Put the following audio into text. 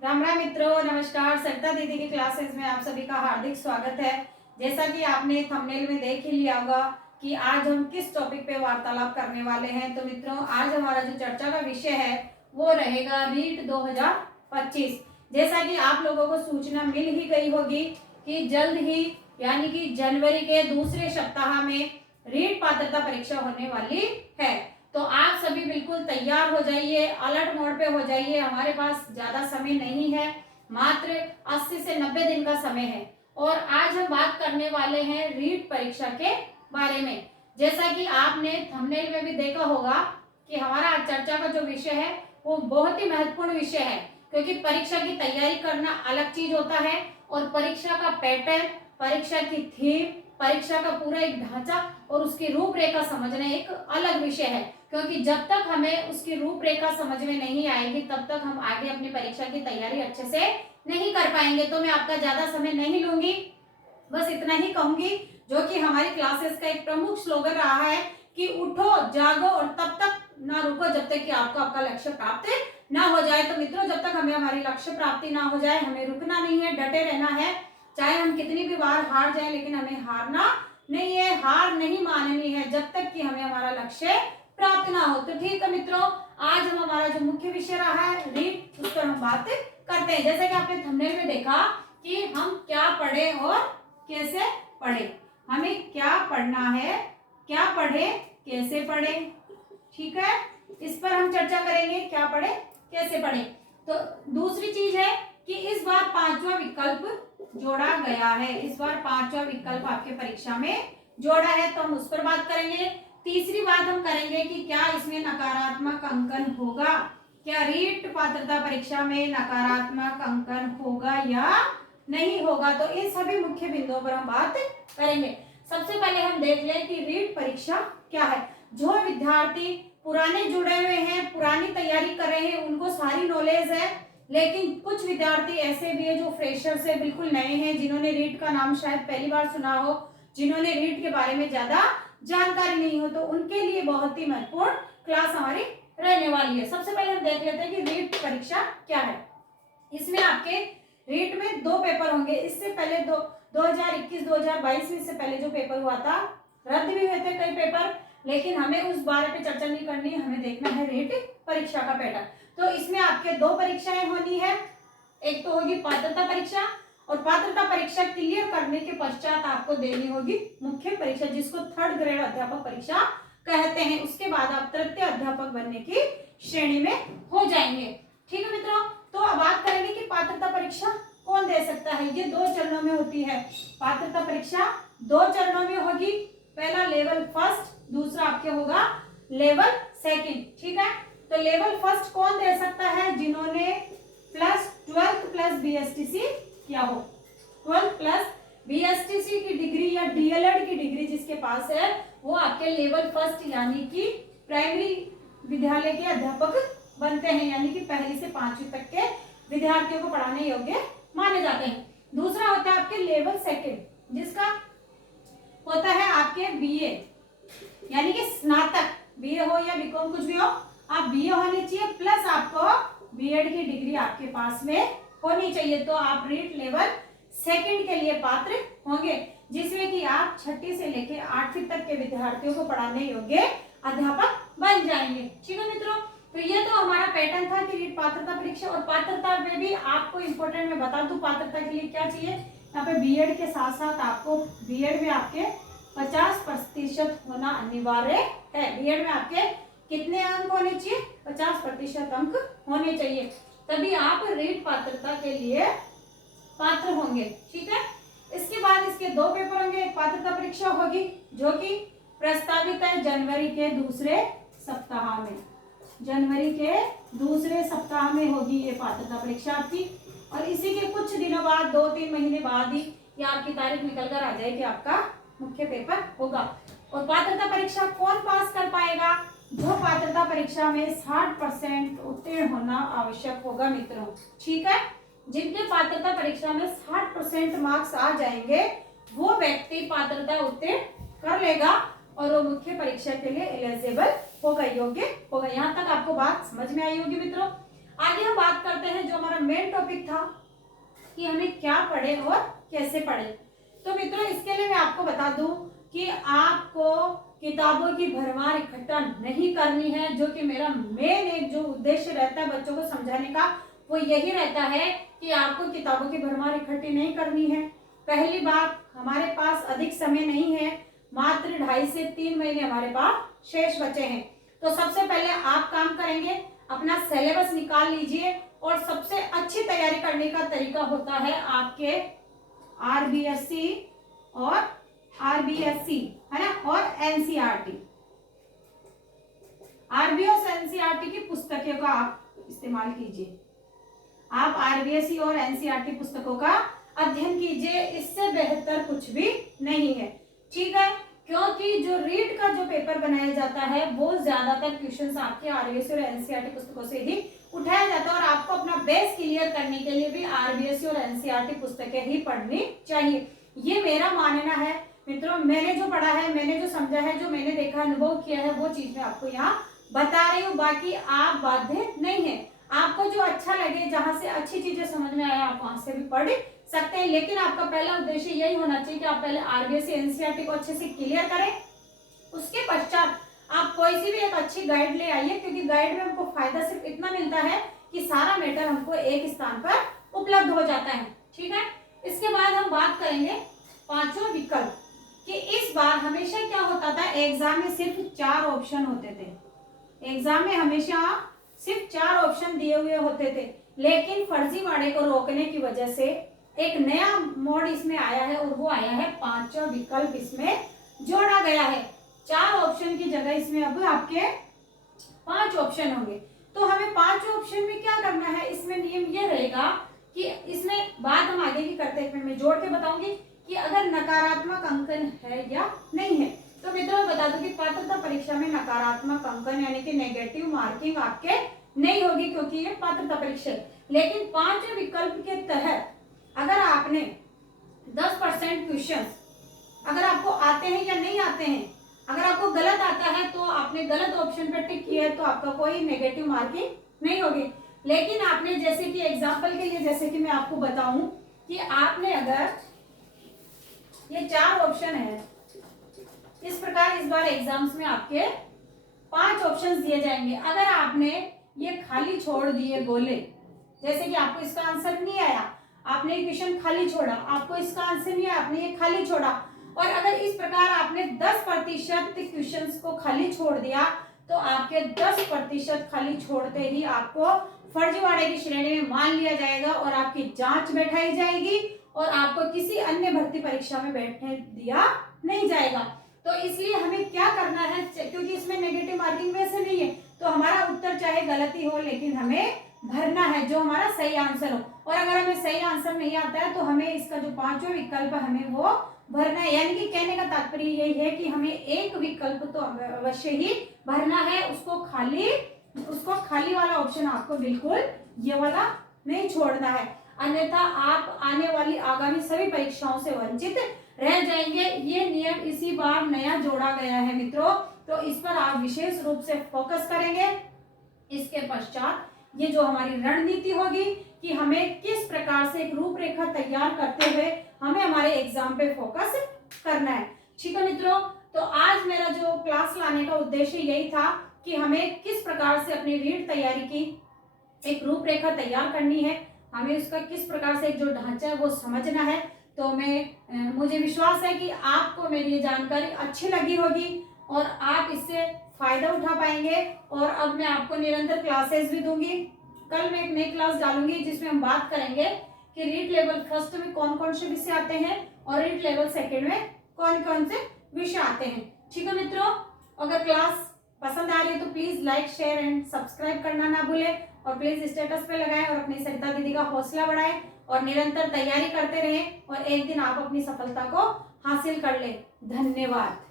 राम राम मित्रों, नमस्कार। सरिता दीदी की क्लासेस में आप सभी का हार्दिक स्वागत है। जैसा कि आपने थंबनेल में देख ही लिया होगा कि आज हम किस टॉपिक पे वार्तालाप करने वाले हैं। तो मित्रों, आज हमारा जो चर्चा का विषय है वो रहेगा रीट 2025। जैसा कि आप लोगों को सूचना मिल ही गई होगी कि जल्द ही यानी कि जनवरी के दूसरे सप्ताह में रीट पात्रता परीक्षा होने वाली है। तो आप सभी बिल्कुल तैयार हो जाइए, अलर्ट मोड पे हो जाइए। हमारे पास ज्यादा समय नहीं है, मात्र 80 से 90 दिन का समय है। और आज हम बात करने वाले हैं रीट परीक्षा के बारे में। जैसा कि आपने थंबनेल में भी देखा होगा कि हमारा आज चर्चा का जो विषय है वो बहुत ही महत्वपूर्ण विषय है, क्योंकि परीक्षा की तैयारी करना अलग चीज होता है और परीक्षा का पैटर्न, परीक्षा की थीम, परीक्षा का पूरा एक ढांचा और उसकी रूपरेखा समझना एक अलग विषय है। क्योंकि जब तक हमें उसकी रूपरेखा समझ में नहीं आएगी तब तक हम आगे अपनी परीक्षा की तैयारी अच्छे से नहीं कर पाएंगे। तो मैं आपका ज्यादा समय नहीं लूंगी, बस इतना ही कहूंगी, जो कि हमारी क्लासेस का एक प्रमुख स्लोगन रहा है कि उठो, जागो और तब तक ना रुको जब तक कि आपको आपका लक्ष्य प्राप्त ना हो जाए। तो मित्रों, जब तक हमें हमारी लक्ष्य प्राप्ति ना हो जाए हमें रुकना नहीं है, डटे रहना है। चाहे हम कितनी भी बार हार जाए लेकिन हमें हारना नहीं है, हार नहीं माननी है जब तक कि हमें हमारा लक्ष्य प्राप्त ना हो। तो ठीक है मित्रों, आज हम हमारा जो मुख्य विषय रहा है रीट, उस पर हम बात करते हैं। जैसे कि आपने थंबनेल में देखा कि हम क्या पढ़े और कैसे पढ़े। हमें क्या पढ़ना है, क्या पढ़े, कैसे पढ़े, ठीक है, इस पर हम चर्चा करेंगे। क्या पढ़े, कैसे पढ़े। तो दूसरी चीज है कि इस बार 5वां विकल्प जोड़ा गया है। इस बार 5वां विकल्प आपके परीक्षा में जोड़ा है, तो हम उस पर बात करेंगे। तीसरी बात हम करेंगे कि क्या इसमें नकारात्मक अंकन होगा, क्या रीट पात्रता परीक्षा में नकारात्मक अंकन होगा या नहीं होगा। तो इन सभी मुख्य बिंदुओं पर हम बात करेंगे। सबसे पहले हम देख लें कि रीट परीक्षा क्या है। जो विद्यार्थी पुराने जुड़े हुए हैं, पुरानी तैयारी कर रहे हैं, उनको सारी नॉलेज है, लेकिन कुछ विद्यार्थी ऐसे भी है जो फ्रेशर से बिल्कुल नए हैं, जिन्होंने रीट का नाम शायद पहली बार सुना हो, जिन्होंने रीट के बारे में ज्यादा जानकारी नहीं हो, तो उनके लिए बहुत ही महत्वपूर्ण क्लास हमारी रहने वाली है। सबसे पहले हम देख लेते हैं कि रीट परीक्षा क्या है। इसमें आपके रीट में 2 पेपर होंगे। इससे पहले 2021-2022 में इससे पहले जो पेपर हुआ था, रद्द भी हुए थे कई पेपर, लेकिन हमें उस बारे पे चर्चा नहीं करनी, हमें देखना है रीट परीक्षा का पैटर्न। तो इसमें आपके 2 परीक्षाएं होनी है। एक तो होगी पात्रता परीक्षा, और पात्रता परीक्षा क्लियर करने के पश्चात आपको देनी होगी मुख्य परीक्षा, जिसको 3rd ग्रेड अध्यापक परीक्षा कहते हैं। उसके बाद आप तृतीय अध्यापक बनने की श्रेणी में हो जाएंगे। ठीक है मित्रों, तो अब बात करेंगे कि पात्रता परीक्षा कौन दे सकता है। ये 2 चरणों में होती है। पात्रता परीक्षा 2 चरणों में होगी। पहला लेवल 1, दूसरा आपके होगा लेवल 2। ठीक है, तो लेवल 1 कौन दे सकता है, जिन्होंने +12th प्लस BSTC किया हो। 12th प्लस BSTC की डिग्री या DLED की डिग्री जिसके पास है, वो आपके लेवल 1 यानी कि प्राइमरी विद्यालय के अध्यापक बनते हैं, यानी कि 1ली से 5वीं तक के विद्यार्थियों को पढ़ाने योग्य माने जाते हैं। दूसरा होता है आपके लेवल 2, जिसका होता है आपके BA, यानी कि स्नातक, BA हो या BCom कुछ भी हो, आप BA होने चाहिए, प्लस आपको B.Ed की डिग्री आपके पास में होनी चाहिए। तो आप रीट लेवल 2 के लिए पात्र होंगे, जिसमें कि आप 6ठी से लेकर 8वीं तक के विद्यार्थियों को पढ़ाने योग्य अध्यापक बन जाएंगे। ठीक है मित्रों, तो ये तो हमारा पैटर्न था कि रीट पात्रता परीक्षा। और पात्रता में भी आपको इंपॉर्टेंट मैं बता दूं पात्रता के लिए क्या चाहिए। यहाँ पे B.Ed के साथ साथ आपको B.Ed में आपके 50% होना अनिवार्य है। B.Ed में आपके कितने अंक होने चाहिए, 50% अंक होने चाहिए, तभी आप रीट पात्रता के लिए पात्र होंगे। ठीक है, इसके बाद इसके 2 पेपर होंगे। एक पात्रता परीक्षा होगी जो कि प्रस्तावित है जनवरी के दूसरे सप्ताह में। जनवरी के दूसरे सप्ताह में होगी ये पात्रता परीक्षा आपकी, और इसी के कुछ दिनों बाद, 2-3 महीने बाद ही ये आपकी तारीख निकल कर आ जाएगी, आपका मुख्य पेपर होगा। और पात्रता परीक्षा कौन पास कर पाएगा, जो पात्रता परीक्षा में 60% उत्तीर्ण होना आवश्यक होगा मित्रों। ठीक है, जिनके पात्रता परीक्षा में 60% मार्क्स आ जाएंगे वो व्यक्ति पात्रता उत्तीर्ण कर लेगा और वो मुख्य परीक्षा के लिए एलिजिबल होगा, योग्य होगा। यहाँ तक आपको बात समझ में आई होगी मित्रों। आगे हम बात करते हैं जो हमारा मेन टॉपिक टॉपिक था कि हमें क्या पढ़े और कैसे पढ़े। तो मित्रों इसके लिए मैं आपको बता दूं कि आपको किताबों की भरमार इकट्ठा नहीं करनी है, जो कि मेरा मेन एक जो उद्देश्य रहता है बच्चों को समझाने का वो यही रहता है कि आपको किताबों की भरमार इकट्ठी नहीं करनी है। पहली बात, हमारे पास अधिक समय नहीं है, मात्र 2.5 से 3 महीने हमारे पास शेष बचे हैं। तो सबसे पहले आप काम करेंगे, अपना सिलेबस निकाल लीजिए और सबसे अच्छी तैयारी करने का तरीका होता है आपके आरबीएससी और आरबीएससी है ना, और एनसीईआरटी। आरबी और एनसीईआरटी की पुस्तकों का आप इस्तेमाल कीजिए। आप आरबीएससी और एनसीईआरटी पुस्तकों का अध्ययन कीजिए, इससे बेहतर कुछ भी नहीं है। ठीक है, क्योंकि जो रीड का जो पेपर बनाया जाता है वो ज्यादातर क्वेश्चंस आपके आरबीएससी और एनसीईआरटी पुस्तकों से ही उठाया जाता है, और आपको अपना बेस क्लियर करने के लिए भी आरबीएससी और एनसीईआरटी पुस्तकें ही पढ़नी चाहिए। ये मेरा मानना है मित्रों, मैंने जो पढ़ा है, मैंने जो समझा है, जो मैंने देखा, अनुभव किया है, वो चीज मैं आपको यहाँ बता रही हूँ। बाकी आप बाध्य नहीं है, आपको जो अच्छा लगे, जहां से अच्छी चीजें समझ में आए आप वहां से भी पढ़ सकते हैं। लेकिन आपका पहला उद्देश्य यही होना चाहिए कि आप पहले आरबीएससी एनसीईआरटी को अच्छे से क्लियर करें। उसके पश्चात आप कोई सी भी एक अच्छी गाइड ले आइए, क्योंकि गाइड में हमको फायदा सिर्फ इतना मिलता है कि सारा मैटर हमको एक स्थान पर उपलब्ध हो जाता है। ठीक है, इसके बाद हम बात करेंगे पांचों विकल्प कि इस बार हमेशा क्या होता था, एग्जाम में सिर्फ 4 ऑप्शन होते थे। एग्जाम में हमेशा सिर्फ 4 ऑप्शन दिए हुए होते थे, लेकिन फर्जीवाड़े को रोकने की वजह से एक नया मोड इसमें आया है, और वो आया है पांचों विकल्प इसमें जोड़ा गया है। 4 ऑप्शन की जगह इसमें अब आपके 5 ऑप्शन होंगे। तो हमें 5 ऑप्शन में क्या करना है, इसमें नियम ये रहेगा कि इसमें बात हम आगे की करते हैं, मैं जोड़ के बताऊंगी कि अगर नकारात्मक अंकन है या नहीं है। तो मित्रों बता दूं कि पात्रता परीक्षा में नकारात्मक अंकन यानी कि नेगेटिव मार्किंग आपके नहीं होगी, क्योंकि ये पात्रता परीक्षा है। लेकिन 5 विकल्प के तहत अगर आपने 10% क्वेश्चन अगर आपको आते हैं या नहीं आते हैं, अगर आपको गलत आता है तो आपने गलत ऑप्शन पर टिक किया है, तो आपका कोई नेगेटिव मार्किंग नहीं होगी। लेकिन आपने जैसे कि एग्जाम्पल के लिए, जैसे कि मैं आपको बताऊं कि आपने अगर ये 4 ऑप्शन है, इस प्रकार इस बार एग्जाम्स में आपके 5 ऑप्शंस दिए जाएंगे। अगर आपने ये खाली छोड़ दिए गोले, जैसे कि आपको इसका आंसर नहीं आया, आपने क्वेश्चन खाली छोड़ा, आपको इसका आंसर नहीं आया, आपने ये खाली छोड़ा, और अगर इस प्रकार आपने 10% क्वेश्चंस को खाली छोड़ दिया, तो आपके 10% खाली छोड़ते ही आपको फर्जीवाड़े की श्रेणी में मान लिया जाएगा और आपकी जांच बैठाई जाएगी और आपको किसी अन्य भर्ती परीक्षा में बैठने दिया नहीं जाएगा। तो इसलिए हमें क्या करना है, क्योंकि इसमें नेगेटिव मार्किंग में से नहीं है, तो हमारा उत्तर चाहे गलती हो लेकिन हमें भरना है जो हमारा सही आंसर हो। और अगर हमें सही आंसर नहीं आता है तो हमें इसका जो 5वां विकल्प हमें वो भरना है। यानी कि कहने का तात्पर्य यही है कि हमें एक विकल्प तो अवश्य ही भरना है, उसको खाली वाला ऑप्शन आपको बिल्कुल ये वाला नहीं छोड़ना है, अन्यथा आप आने वाली आगामी सभी परीक्षाओं से वंचित रह जाएंगे। ये नियम इसी बार नया जोड़ा गया है मित्रों, तो इस पर आप विशेष रूप से फोकस करेंगे। इसके पश्चात ये जो हमारी रणनीति होगी कि हमें किस प्रकार से एक रूपरेखा तैयार करते हुए हमें हमारे एग्जाम पे फोकस करना है। ठीक है मित्रों, तो आज मेरा जो क्लास लाने का उद्देश्य यही था कि हमें किस प्रकार से अपनी रीड तैयारी की एक रूपरेखा तैयार करनी है, हमें उसका किस प्रकार से एक जो ढांचा है वो समझना है। तो मुझे विश्वास है कि आपको मेरी ये जानकारी अच्छी लगी होगी और आप इससे फायदा उठा पाएंगे। और अब मैं आपको निरंतर क्लासेस भी दूंगी। कल मैं एक नई क्लास डालूंगी जिसमें हम बात करेंगे कि रीड लेवल फर्स्ट में कौन कौन से विषय आते हैं और रीड लेवल सेकेंड में कौन कौन से विषय आते हैं। ठीक है मित्रों, अगर क्लास पसंद आ रही है तो please like share and subscribe करना ना भूलें, और प्लीज स्टेटस पे लगाएं और अपनी सरिता दीदी का हौसला बढ़ाएं और निरंतर तैयारी करते रहें और एक दिन आप अपनी सफलता को हासिल कर लें। धन्यवाद।